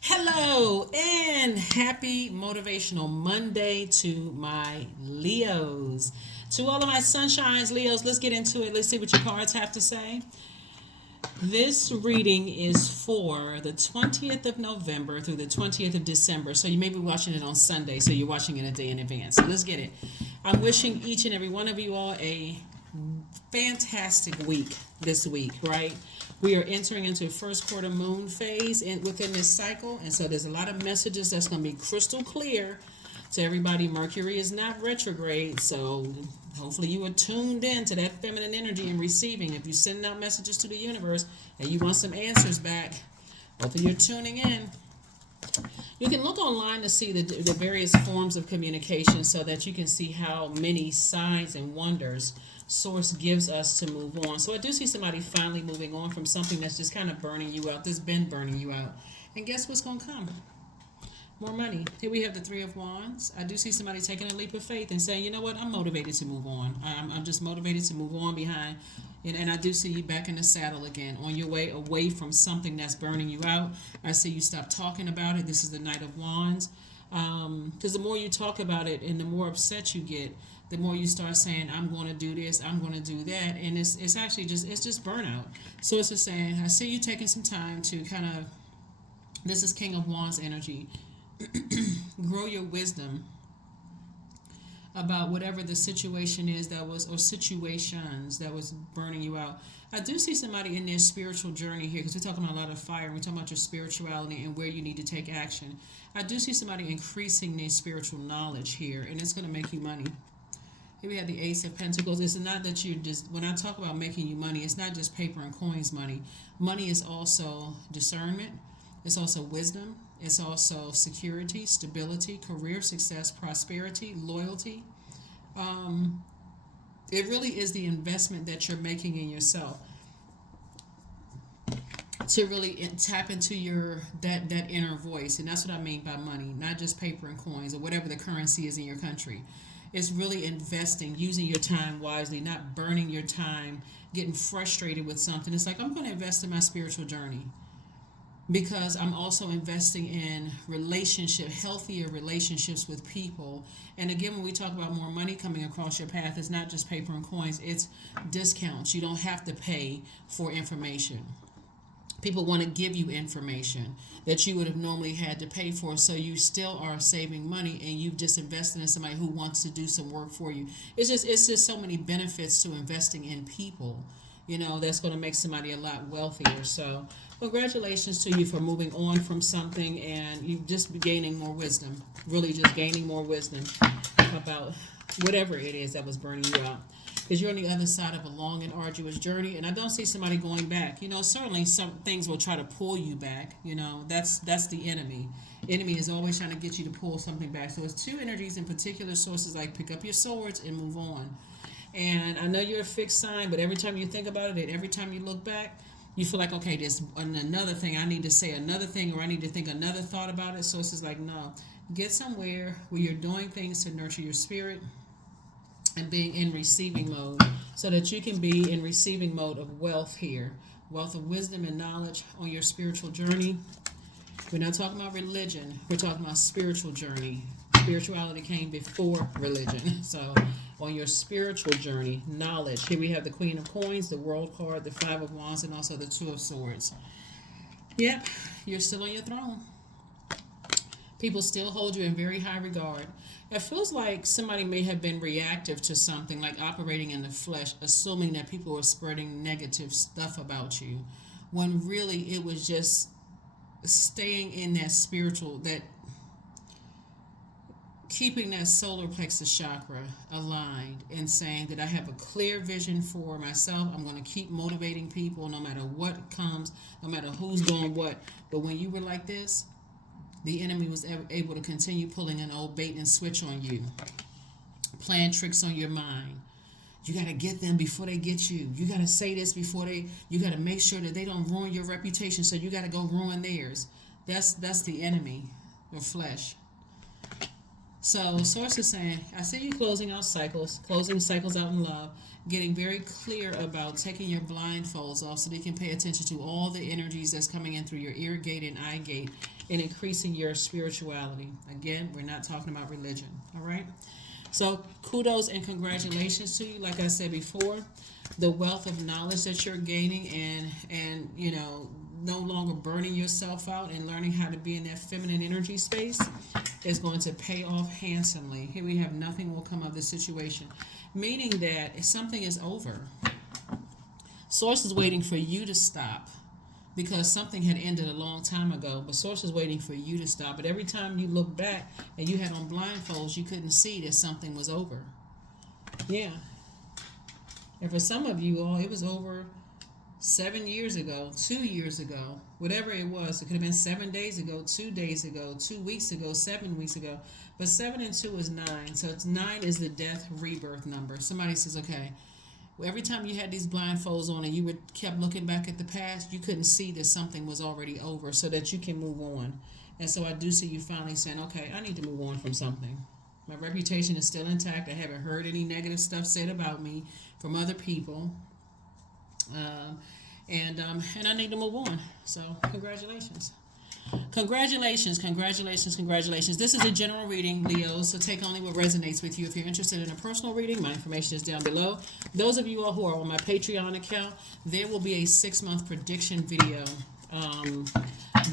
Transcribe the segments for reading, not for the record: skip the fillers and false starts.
Hello and happy Motivational Monday to my Leos. To all of my sunshines, Leos, let's get into it. Let's see what your cards have to say. This reading is for the 20th of November through the 20th of December. So you may be watching it on Sunday, so you're watching it a day in advance. So let's get it. I'm wishing each and every one of you all a fantastic week this week, right? We are entering into a first quarter moon phase within this cycle, and so there's a lot of messages that's going to be crystal clear to everybody. Mercury is not retrograde, so hopefully you are tuned in to that feminine energy and receiving. If you're sending out messages to the universe and you want some answers back, hopefully you're tuning in. You can look online to see the various forms of communication so that you can see how many signs and wonders Source gives us to move on. So I do see somebody finally moving on from something that's just kind of burning you out, that's been burning you out. And guess what's going to come? More money. Here we have the Three of Wands. I do see somebody taking a leap of faith and saying, you know what, I'm motivated to move on. I'm just motivated to move on behind. And I do see you back in the saddle again, on your way away from something that's burning you out. I see you stop talking about it. This is the Knight of Wands. Because the more you talk about it and the more upset you get, the more you start saying, I'm going to do this, I'm going to do that. And it's actually just burnout. So it's just saying, I see you taking some time to kind of, this is King of Wands energy, grow your wisdom about whatever the situation is that was, or situations that was burning you out. I do see somebody in their spiritual journey here, because we're talking about a lot of fire. We're talking about your spirituality and where you need to take action. I do see somebody increasing their spiritual knowledge here, and it's going to make you money. Here we have the Ace of Pentacles. It's not that you just, when I talk about making you money, it's not just paper and coins money. Money is also discernment. It's also wisdom. It's also security, stability, career success, prosperity, loyalty. It really is the investment that you're making in yourself to really tap into your that inner voice. And that's what I mean by money, not just paper and coins or whatever the currency is in your country. It's really investing, using your time wisely, not burning your time, getting frustrated with something. It's like, I'm going to invest in my spiritual journey, because I'm also investing in healthier relationships with people. And again, when we talk about more money coming across your path, it's not just paper and coins, it's discounts. You don't have to pay for information. People want to give you information that you would have normally had to pay for, so you still are saving money, and you've just invested in somebody who wants to do some work for you. It's just so many benefits to investing in people, that's going to make somebody a lot wealthier. So congratulations to you for moving on from something, and you've just gaining more wisdom, really just gaining more wisdom about whatever it is that was burning you out, because you're on the other side of a long and arduous journey. And I don't see somebody going back. Certainly some things will try to pull you back. That's the enemy. Enemy is always trying to get you to pull something back. So it's two energies in particular sources, like pick up your swords and move on. And I know you're a fixed sign, but every time you think about it and every time you look back, you feel like, okay, there's another thing. I need to say another thing, or I need to think another thought about it. So it's just like, no, get somewhere where you're doing things to nurture your spirit and being in receiving mode, so that you can be in receiving mode of wealth here. Wealth of wisdom and knowledge on your spiritual journey. We're not talking about religion. We're talking about spiritual journey. Spirituality came before religion. So on your spiritual journey, knowledge. Here we have the Queen of Coins, the World card, the Five of Wands, and also the Two of Swords. Yep, you're still on your throne. People still hold you in very high regard. It feels like somebody may have been reactive to something, like operating in the flesh, assuming that people were spreading negative stuff about you, when really it was just staying in that spiritual, that keeping that solar plexus chakra aligned, and saying that I have a clear vision for myself. I'm going to keep motivating people no matter what comes, no matter who's doing what. But when you were like this, the enemy was able to continue pulling an old bait and switch on you, playing tricks on your mind. You got to get them before they get you. You got to say this you got to make sure that they don't ruin your reputation, so you got to go ruin theirs. That's the enemy, your flesh. So Source is saying, I see you closing cycles out in love, getting very clear about taking your blindfolds off so that you can pay attention to all the energies that's coming in through your ear gate and eye gate, and increasing your spirituality. Again, we're not talking about religion. All right. So kudos and congratulations to you. Like I said before, the wealth of knowledge that you're gaining, and no longer burning yourself out and learning how to be in that feminine energy space is going to pay off handsomely. Here we have nothing will come of the situation, meaning that something is over. Source is waiting for you to stop because something had ended a long time ago, but Source is waiting for you to stop. But every time you look back and you had on blindfolds, you couldn't see that something was over. Yeah. And for some of you all, it was over 7 years ago, 2 years ago, whatever it was. It could have been 7 days ago, 2 days ago, 2 weeks ago, 7 weeks ago. But 7 and 2 is 9. So it's 9 is the death rebirth number. Somebody says, okay, every time you had these blindfolds on and you kept looking back at the past, you couldn't see that something was already over so that you can move on. And so I do see you finally saying, okay, I need to move on from something. My reputation is still intact. I haven't heard any negative stuff said about me from other people. And I need to move on. So congratulations. Congratulations. This is a general reading, Leo, so take only what resonates with you. If you're interested in a personal reading, my information is down below. Those of you all who are on my Patreon account, there will be a 6-month prediction video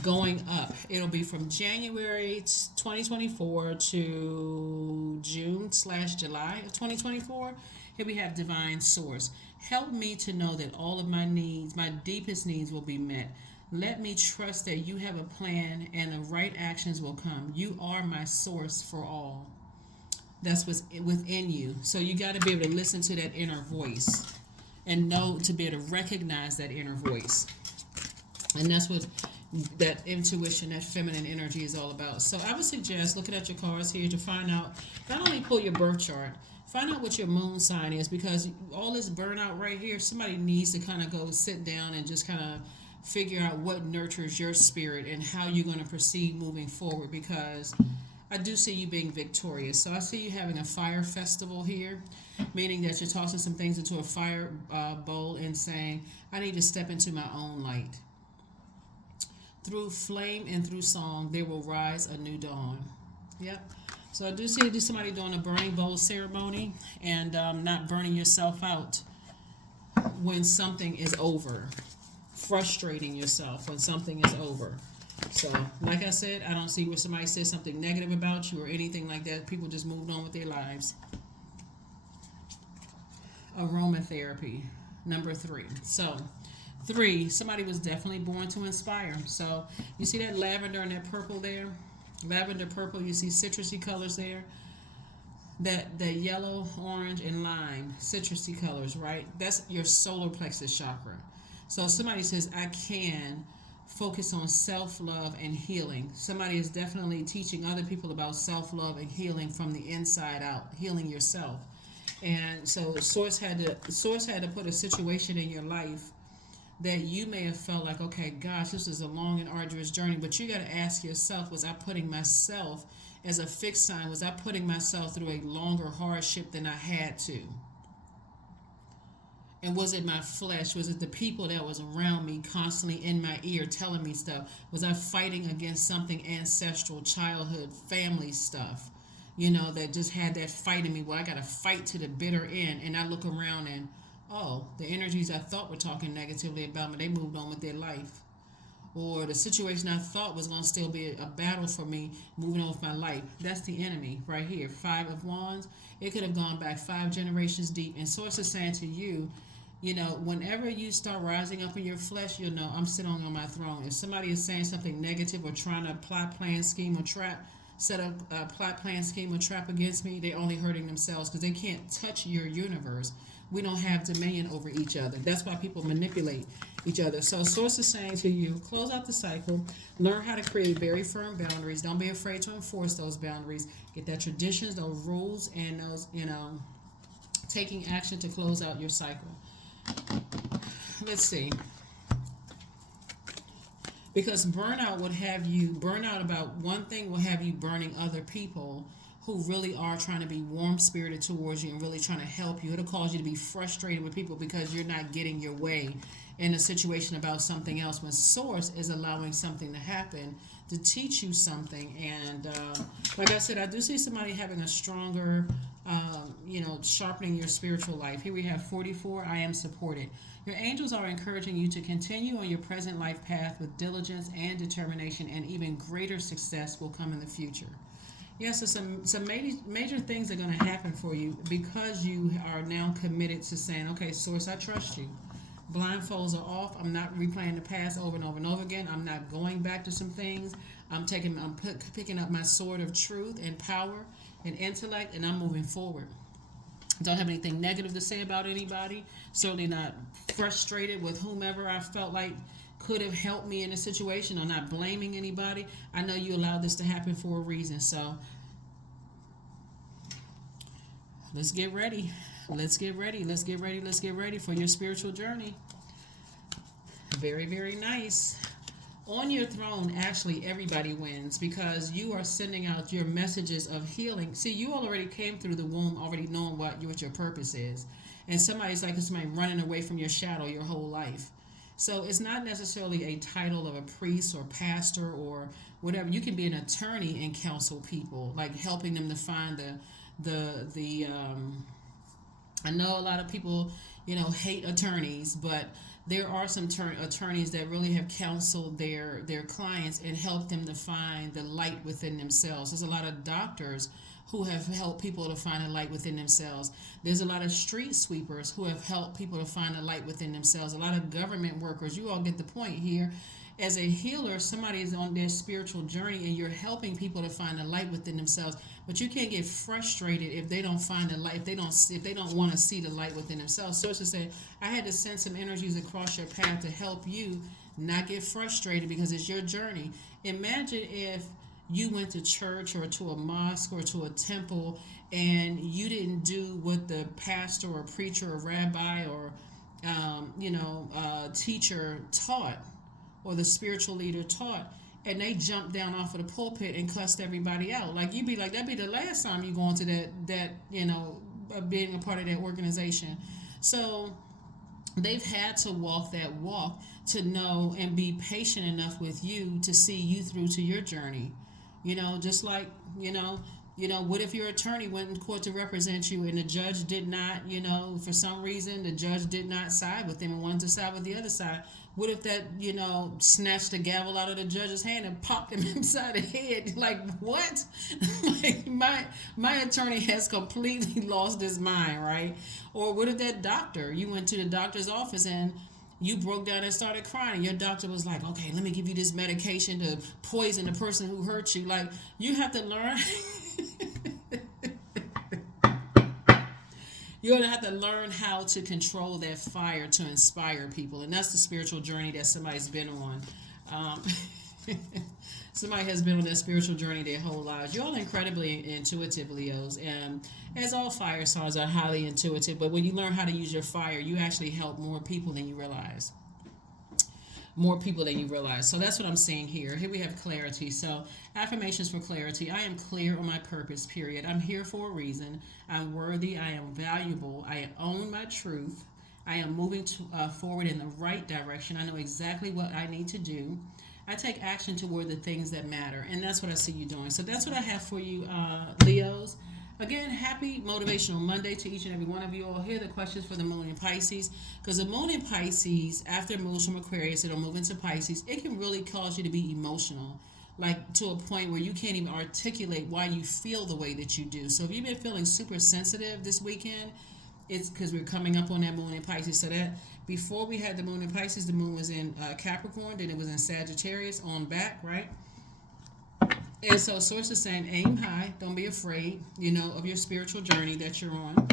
going up. It'll be from January 2024 to June/July of 2024. Here we have Divine Source. Help me to know that all of my needs, my deepest needs, will be met. Let me trust that you have a plan and the right actions will come. You are my source for all. That's what's within you. So you got to be able to listen to that inner voice and know to be able to recognize that inner voice. And that's what that intuition, that feminine energy is all about. So I would suggest looking at your cards here to find out, not only pull your birth chart, find out what your moon sign is, because all this burnout right here, somebody needs to kind of go sit down and just kind of figure out what nurtures your spirit and how you're going to proceed moving forward, because I do see you being victorious. So I see you having a fire festival here, meaning that you're tossing some things into a fire bowl and saying, I need to step into my own light. Through flame and through song, there will rise a new dawn. Yep. So I do see somebody doing a burning bowl ceremony and not burning yourself out when something is over. Frustrating yourself when something is over. So, like I said, I don't see where somebody says something negative about you or anything like that. People just moved on with their lives. Aromatherapy, number 3. So, 3, somebody was definitely born to inspire. So, you see that lavender and that purple there? Lavender, purple, you see citrusy colors there. That yellow, orange, and lime, citrusy colors, right? That's your solar plexus chakra. So somebody says, I can focus on self-love and healing. Somebody is definitely teaching other people about self-love and healing from the inside out, healing yourself. And so the source had to put a situation in your life that you may have felt like, okay, gosh, this is a long and arduous journey, but you got to ask yourself, was I putting myself as a fixed sign? Was I putting myself through a longer hardship than I had to? And was it my flesh? Was it the people that was around me constantly in my ear telling me stuff? Was I fighting against something ancestral, childhood, family stuff, that just had that fight in me? Well, I got to fight to the bitter end. And I look around and, oh, the energies I thought were talking negatively about me, they moved on with their life. Or the situation I thought was going to still be a battle for me, moving on with my life. That's the enemy right here. 5 of Wands. It could have gone back 5 generations deep. And Source is saying to you, whenever you start rising up in your flesh, you'll know I'm sitting on my throne. If somebody is saying something negative or trying to plot, plan, scheme, or trap, set up a plot, plan, scheme, or trap against me, they're only hurting themselves because they can't touch your universe. We don't have dominion over each other. That's why people manipulate each other. So Source is saying to you, close out the cycle, learn how to create very firm boundaries. Don't be afraid to enforce those boundaries. Get that traditions, those rules, and those, taking action to close out your cycle. Let's see. Because burnout about one thing will have you burning other people who really are trying to be warm-spirited towards you and really trying to help you. It'll cause you to be frustrated with people because you're not getting your way in a situation about something else, when Source is allowing something to happen to teach you something. And like I said, I do see somebody having a stronger, sharpening your spiritual life. Here we have 44. I am supported. Your angels are encouraging you to continue on your present life path with diligence and determination, and even greater success will come in the future. Yeah, so some major things are going to happen for you because you are now committed to saying, okay, Source, I trust you. Blindfolds are off. I'm not replaying the past over and over and over again. I'm not going back to some things. Picking up my sword of truth and power and intellect, and I'm moving forward. Don't have anything negative to say about anybody. Certainly not frustrated with whomever I felt like could have helped me in a situation, or not blaming anybody. I know you allowed this to happen for a reason. So let's get ready. Let's get ready. Let's get ready. Let's get ready for your spiritual journey. Very, very nice. On your throne, actually, everybody wins because you are sending out your messages of healing. See, you already came through the womb already knowing what your purpose is. And somebody's like somebody running away from your shadow your whole life. So it's not necessarily a title of a priest or pastor or whatever. You can be an attorney and counsel people, like helping them to find the I know a lot of people, hate attorneys, but there are some attorneys that really have counseled their clients and helped them to find the light within themselves. There's a lot of doctors who have helped people to find a light within themselves. There's a lot of street sweepers who have helped people to find a light within themselves. A lot of government workers. You all get the point here. As a healer, somebody is on their spiritual journey and you're helping people to find a light within themselves. But you can't get frustrated if they don't find the light, if they don't want to see the light within themselves. So it's to say, I had to send some energies across your path to help you not get frustrated because it's your journey. Imagine if you went to church or to a mosque or to a temple and you didn't do what the pastor or preacher or rabbi or teacher taught, or the spiritual leader taught, and they jumped down off of the pulpit and cussed everybody out. Like, you'd be like, that'd be the last time you go into that being a part of that organization. So they've had to walk that walk to know and be patient enough with you to see you through to your journey. Just like, what if your attorney went in court to represent you and the judge did not, for some reason, the judge did not side with them and wanted to side with the other side? What if that, snatched the gavel out of the judge's hand and popped him inside the head? Like, what? Like, my attorney has completely lost his mind, right? Or what if that doctor, you went to the doctor's office and you broke down and started crying. Your doctor was like, okay, let me give you this medication to poison the person who hurt you. Like, you have to learn. You're going to have to learn how to control that fire to inspire people. And that's the spiritual journey that somebody's been on. Somebody has been on that spiritual journey their whole lives. You're all incredibly intuitive, Leos. And as all fire signs are highly intuitive. But when you learn how to use your fire, you actually help more people than you realize. More people than you realize. So that's what I'm seeing here. Here we have clarity. So affirmations for clarity. I am clear on my purpose, period. I'm here for a reason. I'm worthy. I am valuable. I own my truth. I am moving forward in the right direction. I know exactly what I need to do. I take action toward the things that matter. And that's what I see you doing. So that's what I have for you, Leos. Again, happy Motivational Monday to each and every one of you all. Here are the questions for the moon in Pisces. Because the moon in Pisces, after it moves from Aquarius, it'll move into Pisces. It can really cause you to be emotional, like to a point where you can't even articulate why you feel the way that you do. So if you've been feeling super sensitive this weekend, it's because we're coming up on that moon in Pisces. So that before we had the moon in Pisces, the moon was in Capricorn, then it was in Sagittarius on back, right? And so Source is saying, aim high, don't be afraid, of your spiritual journey that you're on.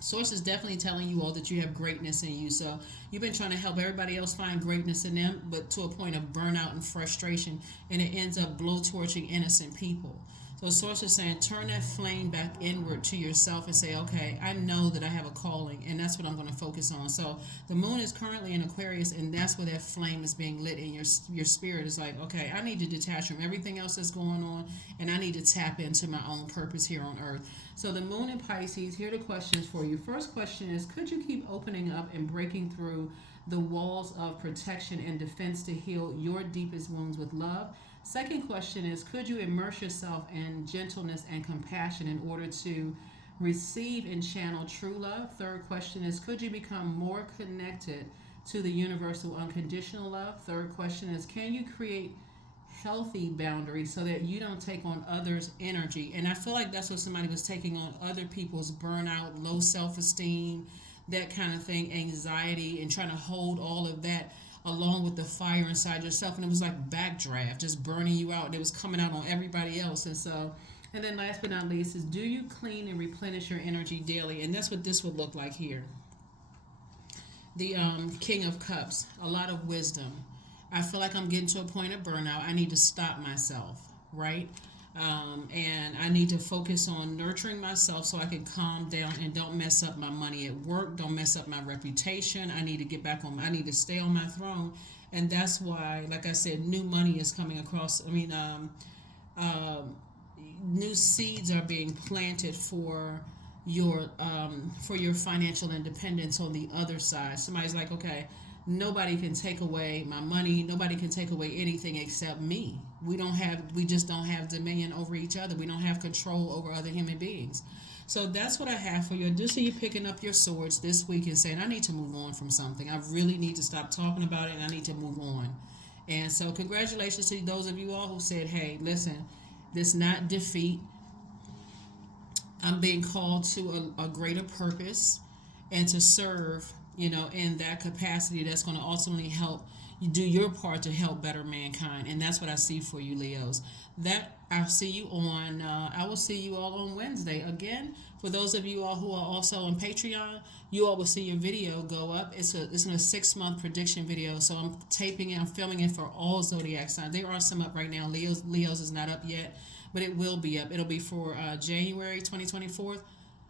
Source is definitely telling you all that you have greatness in you. So you've been trying to help everybody else find greatness in them, but to a point of burnout and frustration, and it ends up blowtorching innocent people. So Source is saying, turn that flame back inward to yourself and say, okay, I know that I have a calling, and that's what I'm going to focus on. So the moon is currently in Aquarius, and that's where that flame is being lit in your spirit. Is like, okay, I need to detach from everything else that's going on, and I need to tap into my own purpose here on earth. So the moon in Pisces, here are the questions for you. First question is, could you keep opening up and breaking through the walls of protection and defense to heal your deepest wounds with love? Second question is, could you immerse yourself in gentleness and compassion in order to receive and channel true love? Third question is, could you become more connected to the universal unconditional love? Third question is, can you create healthy boundaries so that you don't take on others' energy? And I feel like that's what somebody was taking on, other people's burnout, low self esteem, that kind of thing, anxiety, and trying to hold all of that along with the fire inside yourself. And it was like backdraft, just burning you out. And it was coming out on everybody else. And then last but not least is, do you clean and replenish your energy daily? And that's what this would look like here. The King of Cups, a lot of wisdom. I feel like I'm getting to a point of burnout. I need to stop myself, right? And I need to focus on nurturing myself so I can calm down and don't mess up my money at work, don't mess up my reputation. I need to get back on, I need to stay on my throne. And that's why, like I said, new money is coming across. New seeds are being planted for your financial independence on the other side. Somebody's like, okay, nobody can take away my money, nobody can take away anything except me. We just don't have dominion over each other. We don't have control over other human beings. So that's what I have for you. Just so you're picking up your swords this week and saying, I need to move on from something. I really need to stop talking about it, and I need to move on. And so congratulations to those of you all who said, hey, listen, this not defeat. I'm being called to a greater purpose and to serve, in that capacity that's going to ultimately help you do your part to help better mankind. And that's what I see for you, Leos. I will see you all on Wednesday. Again, for those of you all who are also on Patreon, you all will see your video go up. It's a 6-month prediction video. So I'm filming it for all Zodiac signs. There are some up right now. Leo's is not up yet, but it will be up. It'll be for January 2024,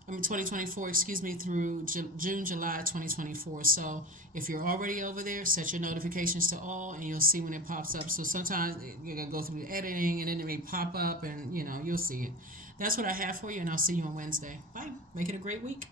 through June, July 2024. So if you're already over there, set your notifications to all, and you'll see when it pops up. So sometimes you're going to go through the editing, and then it may pop up, and, you'll see it. That's what I have for you, and I'll see you on Wednesday. Bye. Make it a great week.